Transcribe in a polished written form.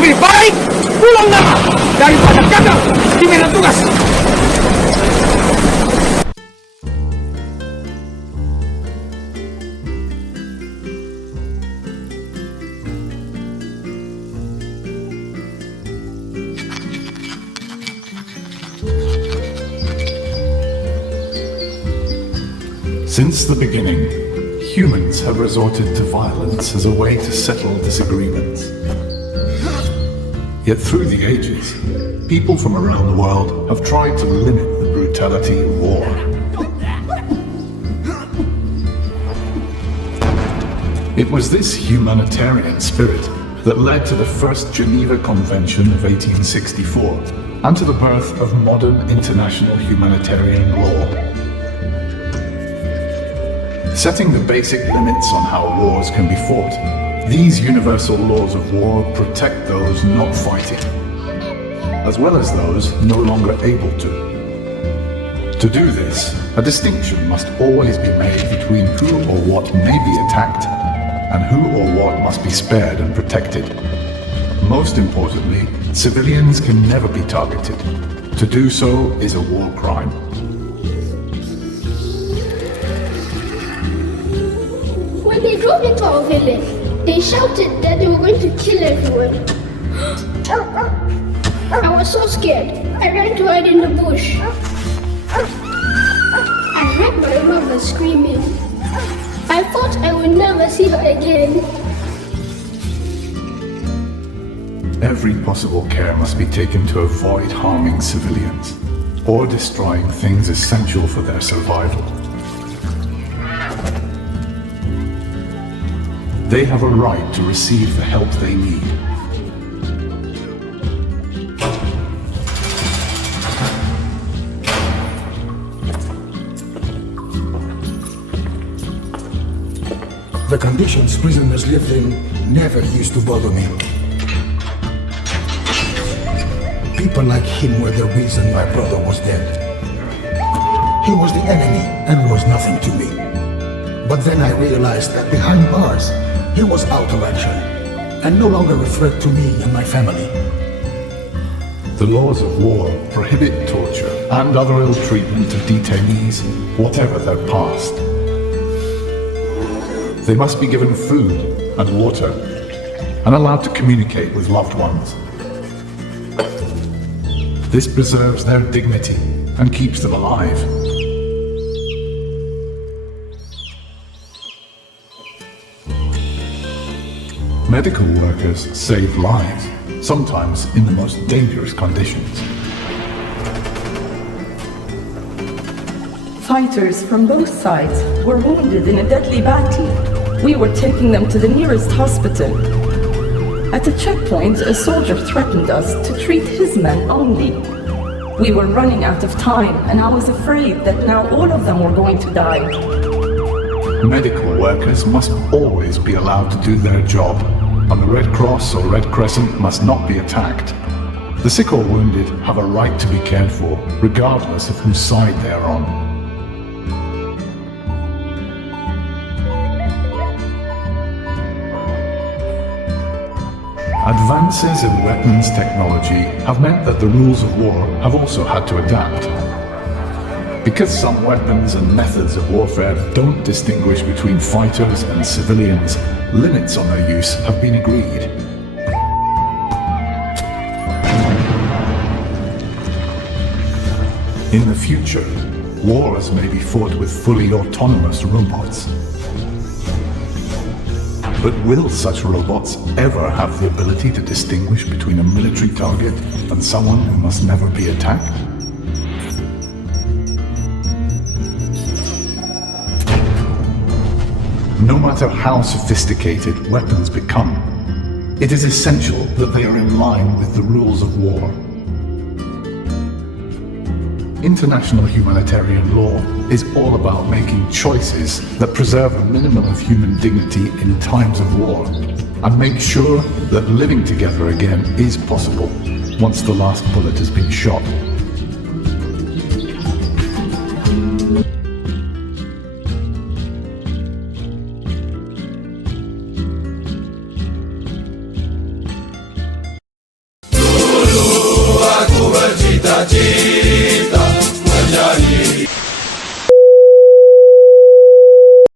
lebih baik pulang nama daripada gagal di medan tugas. Since the beginning, humans have resorted to violence as a way to settle disagreements. Yet through the ages, people from around the world have tried to limit the brutality of war. It was this humanitarian spirit that led to the first Geneva Convention of 1864 and to the birth of modern international humanitarian law. Setting the basic limits on how wars can be fought, these universal laws of war protect those not fighting, as well as those no longer able to. To do this, a distinction must always be made between who or what may be attacked and who or what must be spared and protected. Most importantly, civilians can never be targeted. To do so is a war crime. When they drove into our village, they shouted that they were going to kill everyone. I was so scared. I ran to hide in the bush. I heard my mother screaming. I thought I would never see her again. Every possible care must be taken to avoid harming civilians or destroying things essential for their survival. They have a right to receive the help they need. The conditions prisoners lived in never used to bother me. People like him were the reason my brother was dead. He was the enemy and was nothing to me. But then I realized that behind bars, he was out of action and no longer a threat to me and my family. The laws of war prohibit torture and other ill treatment of detainees, whatever their past. They must be given food and water and allowed to communicate with loved ones. This preserves their dignity and keeps them alive. Medical workers save lives, sometimes in the most dangerous conditions. Fighters from both sides were wounded in a deadly battle. We were taking them to the nearest hospital. At a checkpoint, a soldier threatened us to treat his men only. We were running out of time, and I was afraid that now all of them were going to die. Medical workers must always be allowed to do their job, and the Red Cross or Red Crescent must not be attacked. The sick or wounded have a right to be cared for, regardless of whose side they are on. Advances in weapons technology have meant that the rules of war have also had to adapt. Because some weapons and methods of warfare don't distinguish between fighters and civilians, limits on their use have been agreed. In the future, wars may be fought with fully autonomous robots. But will such robots ever have the ability to distinguish between a military target and someone who must never be attacked? No matter how sophisticated weapons become, it is essential that they are in line with the rules of war. International humanitarian law is all about making choices that preserve a minimum of human dignity in times of war and make sure that living together again is possible once the last bullet has been shot. Haji